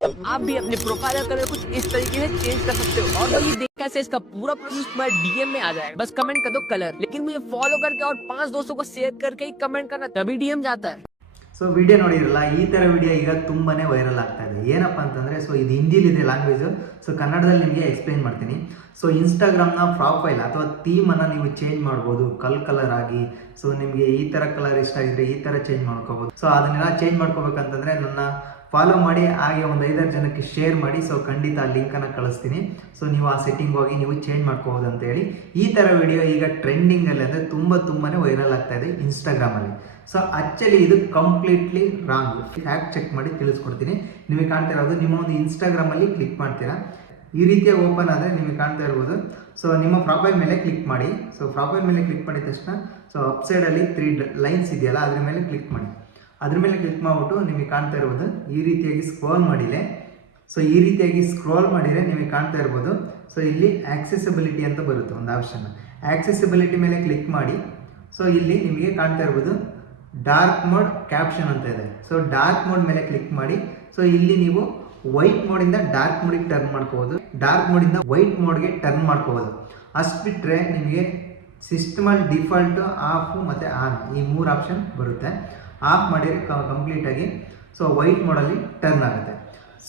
आप भी अपने प्रोफाइल का कलर कुछ इस तरीके से चेंज कर सकते हो और ये देख कैसे इसका पूरा प्रोसेस तुम्हारे डीएम में आ जाएगा। बस कमेंट कर दो कलर, लेकिन मुझे फॉलो करके और 5 दोस्तों को शेयर करके ही कमेंट करना, तभी डीएम जाता है। ಸೊ ವಿಡಿಯೋ ನೋಡಿರಲ್ಲ, ಈ ಥರ ವಿಡಿಯೋ ಈಗ ತುಂಬಾ ವೈರಲ್ ಆಗ್ತಾ ಇದೆ. ಏನಪ್ಪ ಅಂತಂದರೆ, ಸೊ ಇದು ಹಿಂದಿಲಿದೆ ಲ್ಯಾಂಗ್ವೇಜು. ಸೊ ಕನ್ನಡದಲ್ಲಿ ನಿಮಗೆ ಎಕ್ಸ್ಪ್ಲೈನ್ ಮಾಡ್ತೀನಿ. ಸೊ ಇನ್ಸ್ಟಾಗ್ರಾಮ್ನ ಪ್ರೊಫೈಲ್ ಅಥವಾ ಥೀಮನ್ನು ನೀವು ಚೇಂಜ್ ಮಾಡ್ಬೋದು ಕಲರ್ ಆಗಿ. ಸೊ ನಿಮಗೆ ಈ ಥರ ಕಲರ್ ಇಷ್ಟ ಆಗಿದ್ರೆ ಈ ಥರ ಚೇಂಜ್ ಮಾಡ್ಕೋಬೋದು. ಸೊ ಅದನ್ನೆಲ್ಲ ಚೇಂಜ್ ಮಾಡ್ಕೋಬೇಕಂತಂದರೆ ನನ್ನ ಫಾಲೋ ಮಾಡಿ, ಹಾಗೆ ಒಂದು 5-6 ಜನಕ್ಕೆ ಶೇರ್ ಮಾಡಿ. ಸೊ ಖಂಡಿತ ಆ ಲಿಂಕನ್ನು ಕಳಿಸ್ತೀನಿ. ಸೊ ನೀವು ಆ ಸೆಟ್ಟಿಂಗ್ ಹೋಗಿ ನೀವು ಚೇಂಜ್ ಮಾಡ್ಕೋಬೋದು ಅಂತೇಳಿ. ಈ ಥರ ವಿಡಿಯೋ ಈಗ ಟ್ರೆಂಡಿಂಗಲ್ಲಿ ಅಂದರೆ ತುಂಬಾ ವೈರಲ್ ಆಗ್ತಾ ಇದೆ ಇನ್ಸ್ಟಾಗ್ರಾಮಲ್ಲಿ. ಸೊ ಆ್ಯಕ್ಚುಲಿ ಇದು ಕಂಪ್ಲೀಟ್ಲಿ ರಾಂಗ್. ಫ್ಯಾಕ್ಟ್ ಚೆಕ್ ಮಾಡಿ ತಿಳಿಸ್ಕೊಡ್ತೀನಿ. ನಿಮಗೆ ಕಾಣ್ತಾ ಇರೋದು, ನಿಮ್ಮ ಒಂದು ಇನ್ಸ್ಟಾಗ್ರಾಮಲ್ಲಿ ಕ್ಲಿಕ್ ಮಾಡ್ತೀರಾ, ಈ ರೀತಿಯಾಗಿ ಓಪನ್ ಆದರೆ ನಿಮಗೆ ಕಾಣ್ತಾ ಇರ್ಬೋದು. ಸೊ ನಿಮ್ಮ ಪ್ರೊಫೈಲ್ ಮೇಲೆ ಕ್ಲಿಕ್ ಮಾಡಿ. ಸೊ ಪ್ರೊಫೈಲ್ ಮೇಲೆ ಕ್ಲಿಕ್ ಮಾಡಿದ ತಕ್ಷಣ ಸೊ ಅಪ್ ಸೈಡಲ್ಲಿ 3 ಲೈನ್ಸ್ ಇದೆಯಲ್ಲ, ಅದ್ರ ಮೇಲೆ ಕ್ಲಿಕ್ ಮಾಡಿ. ಅದ್ರ ಮೇಲೆ ಕ್ಲಿಕ್ ಮಾಡಿಬಿಟ್ಟು ನಿಮಗೆ ಕಾಣ್ತಾ ಇರ್ಬೋದು ಈ ರೀತಿಯಾಗಿ ಸ್ಕ್ರೋಲ್ ಮಾಡಿದೆ. ಸೊ ಈ ರೀತಿಯಾಗಿ ಸ್ಕ್ರೋಲ್ ಮಾಡಿದರೆ ನಿಮಗೆ ಕಾಣ್ತಾ ಇರ್ಬೋದು. ಸೊ ಇಲ್ಲಿ ಆಕ್ಸೆಸಿಬಿಲಿಟಿ ಅಂತ ಬರುತ್ತೆ ಒಂದು ಆಪ್ಷನ್. ಆಕ್ಸೆಸಿಬಿಲಿಟಿ ಮೇಲೆ ಕ್ಲಿಕ್ ಮಾಡಿ. ಸೊ ಇಲ್ಲಿ ನಿಮಗೆ ಕಾಣ್ತಾ ಇರ್ಬೋದು ಡಾರ್ಕ್ ಮೋಡ್ ಕ್ಯಾಪ್ಷನ್ ಅಂತ ಇದೆ. ಸೊ ಡಾರ್ಕ್ ಮೋಡ್ ಮೇಲೆ ಕ್ಲಿಕ್ ಮಾಡಿ. ಸೊ ಇಲ್ಲಿ ನೀವು ವೈಟ್ ಮೋಡಿಂದ ಡಾರ್ಕ್ ಮೋಡಿಗೆ ಟರ್ನ್ ಮಾಡ್ಕೋಬೋದು, ಡಾರ್ಕ್ ಮೋಡಿಂದ ವೈಟ್ ಮೋಡ್ಗೆ ಟರ್ನ್ ಮಾಡ್ಕೋಬೋದು. ಅಷ್ಟು ಬಿಟ್ಟರೆ ನಿಮಗೆ ಸಿಸ್ಟಮಲ್ಲಿ ಡಿಫಾಲ್ಟು, ಆಫು ಮತ್ತು ಆನ್ ಈ 3 ಆಪ್ಷನ್ ಬರುತ್ತೆ. ಆಫ್ ಮಾಡಿದರೆ ಕಂಪ್ಲೀಟಾಗಿ ಸೊ ವೈಟ್ ಮೋಡಲ್ಲಿ ಟರ್ನ್ ಆಗುತ್ತೆ.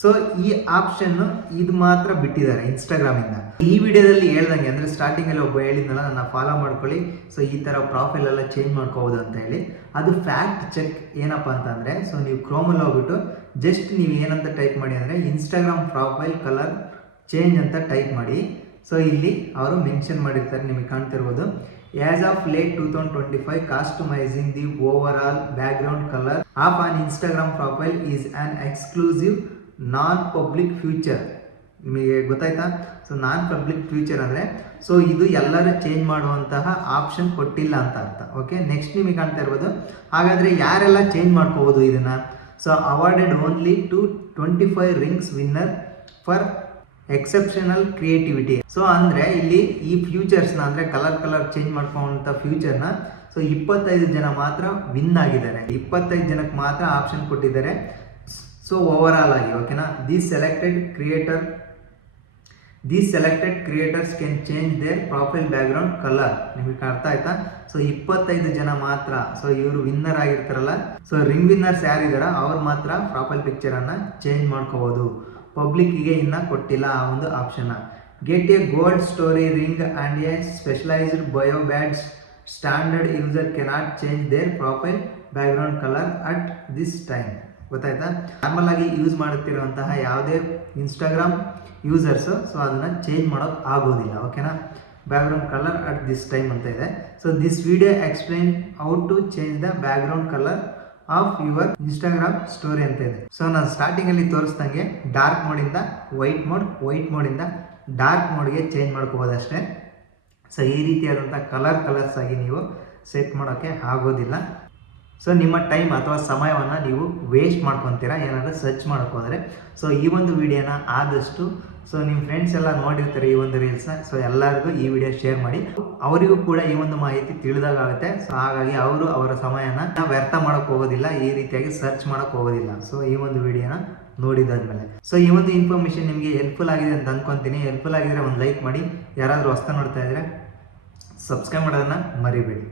ಸೊ ಈ ಆಪ್ಷನ್ನು ಇದು ಮಾತ್ರ ಬಿಟ್ಟಿದ್ದಾರೆ ಇನ್ಸ್ಟಾಗ್ರಾಮಿಂದ. ಈ ವಿಡಿಯೋದಲ್ಲಿ ಹೇಳ್ದಂಗೆ ಅಂದರೆ ಸ್ಟಾರ್ಟಿಂಗಲ್ಲಿ ಒಬ್ಬ ಹೇಳಿದ್ನಲ್ಲ, ನನ್ನ ಫಾಲೋ ಮಾಡ್ಕೊಳ್ಳಿ, ಸೊ ಈ ಥರ ಪ್ರೊಫೈಲ್ ಎಲ್ಲ ಚೇಂಜ್ ಮಾಡ್ಕೋಬೋದು ಅಂತ ಹೇಳಿ. ಅದು ಫ್ಯಾಕ್ಟ್ ಚೆಕ್ ಏನಪ್ಪ ಅಂತಂದರೆ, ಸೊ ನೀವು ಕ್ರೋಮಲ್ಲಿ ಹೋಗ್ಬಿಟ್ಟು ಜಸ್ಟ್ ನೀವು ಏನಂತ ಟೈಪ್ ಮಾಡಿ ಅಂದರೆ ಇನ್ಸ್ಟಾಗ್ರಾಮ್ ಪ್ರೊಫೈಲ್ ಕಲರ್ ಚೇಂಜ್ ಅಂತ ಟೈಪ್ ಮಾಡಿ. ಸೊ ಇಲ್ಲಿ ಅವರು ಮೆನ್ಷನ್ ಮಾಡಿರ್ತಾರೆ, ನಿಮಗೆ ಕಾಣ್ತಿರ್ಬೋದು. As of late 2025 customising the overall background colour of on Instagram profile is an exclusive non public feature. ನಿಮಗೆ ಗೊತ್ತಾಯ್ತಾ? ಸೊ ನಾನ್ ಪಬ್ಲಿಕ್ ಫ್ಯೂಚರ್ ಅಂದರೆ ಸೊ ಇದು ಎಲ್ಲರೂ ಚೇಂಜ್ ಮಾಡುವಂತಹ ಆಪ್ಷನ್ ಕೊಟ್ಟಿಲ್ಲ ಅಂತ ಅರ್ಥ. ಓಕೆ, ನೆಕ್ಸ್ಟ್ ನಿಮಗೆ ಕಾಣ್ತಾ ಇರ್ಬೋದು. ಹಾಗಾದರೆ ಯಾರೆಲ್ಲ ಚೇಂಜ್ ಮಾಡ್ಕೋಬೋದು ಇದನ್ನು? So awarded only to 25 rings winner for exceptional creativity. So ಅಂದರೆ ಇಲ್ಲಿ ಈ ಫ್ಯೂಚರ್ಸ್ನ ಅಂದರೆ ಕಲರ್ ಚೇಂಜ್ ಮಾಡ್ಕೊಳ್ಳೋಂಥ ಫ್ಯೂಚರ್ನ ಸೊ 25 ಜನ ಮಾತ್ರ ವಿನ್ ಆಗಿದ್ದಾರೆ. 25 ಜನಕ್ಕೆ ಮಾತ್ರ ಆಪ್ಷನ್ ಕೊಟ್ಟಿದ್ದಾರೆ. ಸೊ ಓವರ್ ಆಲ್ ಆಗಿ, ಓಕೆನಾ? These selected creators can change their profile background colour. ನಿಮಗೆ ಅರ್ಥ ಆಯ್ತಾ? ಸೊ 25 ಜನ ಮಾತ್ರ. ಸೊ ಇವರು ವಿನ್ನರ್ ಆಗಿರ್ತಾರಲ್ಲ, ಸೊ ರಿಂಗ್ ವಿನ್ನರ್ಸ್ ಯಾರಿದಾರ ಅವ್ರು ಮಾತ್ರ ಪ್ರೊಫೈಲ್ ಪಿಕ್ಚರನ್ನು ಚೇಂಜ್ ಮಾಡ್ಕೋಬೋದು. ಪಬ್ಲಿಕ್ಕಿಗೆ ಇನ್ನೂ ಕೊಟ್ಟಿಲ್ಲ ಆ ಒಂದು ಆಪ್ಷನ್ನ. Get a gold story ring and a specialised bio badge. Standard user cannot change their profile background colour at this time. ಗೊತ್ತಾಯ್ತಾ? ನಾರ್ಮಲ್ ಆಗಿ ಯೂಸ್ ಮಾಡುತ್ತಿರುವಂತಹ ಯಾವುದೇ ಇನ್ಸ್ಟಾಗ್ರಾಮ್ ಯೂಸರ್ಸು ಸೊ ಅದನ್ನು ಚೇಂಜ್ ಮಾಡೋದು ಆಗೋದಿಲ್ಲ. ಓಕೆನಾ? Background colour at this time ಅಂತ ಇದೆ. So this video explain how to change the background colour of your Instagram story ಅಂತ ಇದೆ. ಸೊ ನಾನು ಸ್ಟಾರ್ಟಿಂಗಲ್ಲಿ ತೋರಿಸ್ದಂಗೆ ಡಾರ್ಕ್ ಮೋಡಿಂದ ವೈಟ್ ಮೋಡಿಂದ ಡಾರ್ಕ್ ಮೋಡ್ಗೆ ಚೇಂಜ್ ಮಾಡ್ಕೋಬೋದು ಅಷ್ಟೇ. ಸೊ ಈ ರೀತಿಯಾದಂಥ ಕಲರ್ಸ್ ಆಗಿ ನೀವು ಸೆಟ್ ಮಾಡೋಕ್ಕೆ ಆಗೋದಿಲ್ಲ. ಸೊ ನಿಮ್ಮ ಟೈಮ್ ಅಥವಾ ಸಮಯವನ್ನು ನೀವು ವೇಸ್ಟ್ ಮಾಡ್ಕೊತೀರಾ ಏನಾದರೂ ಸರ್ಚ್ ಮಾಡೋಕ್ಕೆ ಹೋದರೆ. ಸೊ ಈ ಒಂದು ವಿಡಿಯೋನ ಆದಷ್ಟು ಸೊ ನಿಮ್ಮ ಫ್ರೆಂಡ್ಸ್ ಎಲ್ಲ ನೋಡಿರ್ತಾರೆ ಈ ಒಂದು ರೀಲ್ಸ್ನ. ಸೊ ಎಲ್ಲರಿಗೂ ಈ ವಿಡಿಯೋ ಶೇರ್ ಮಾಡಿ, ಅವರಿಗೂ ಕೂಡ ಈ ಒಂದು ಮಾಹಿತಿ ತಿಳಿದಾಗುತ್ತೆ. ಸೊ ಹಾಗಾಗಿ ಅವರು ಅವರ ಸಮಯನ ವ್ಯರ್ಥ ಮಾಡೋಕ್ಕೆ ಹೋಗೋದಿಲ್ಲ, ಈ ರೀತಿಯಾಗಿ ಸರ್ಚ್ ಮಾಡೋಕ್ಕೆ ಹೋಗೋದಿಲ್ಲ. ಸೊ ಈ ಒಂದು ವಿಡಿಯೋನ ನೋಡಿದಾದ್ಮೇಲೆ ಸೊ ಈ ಒಂದು ಇನ್ಫಾರ್ಮೇಷನ್ ನಿಮಗೆ ಹೆಲ್ಪ್ಫುಲ್ ಆಗಿದೆ ಅಂತ ಅಂದ್ಕೊತೀನಿ. ಹೆಲ್ಪ್ಫುಲ್ ಆಗಿದ್ರೆ ಒಂದು ಲೈಕ್ ಮಾಡಿ. ಯಾರಾದರೂ ಹೊಸ್ತಾ ನೋಡ್ತಾ ಇದ್ದರೆ ಸಬ್ಸ್ಕ್ರೈಬ್ ಮಾಡೋದನ್ನು ಮರಿಬೇಡಿ.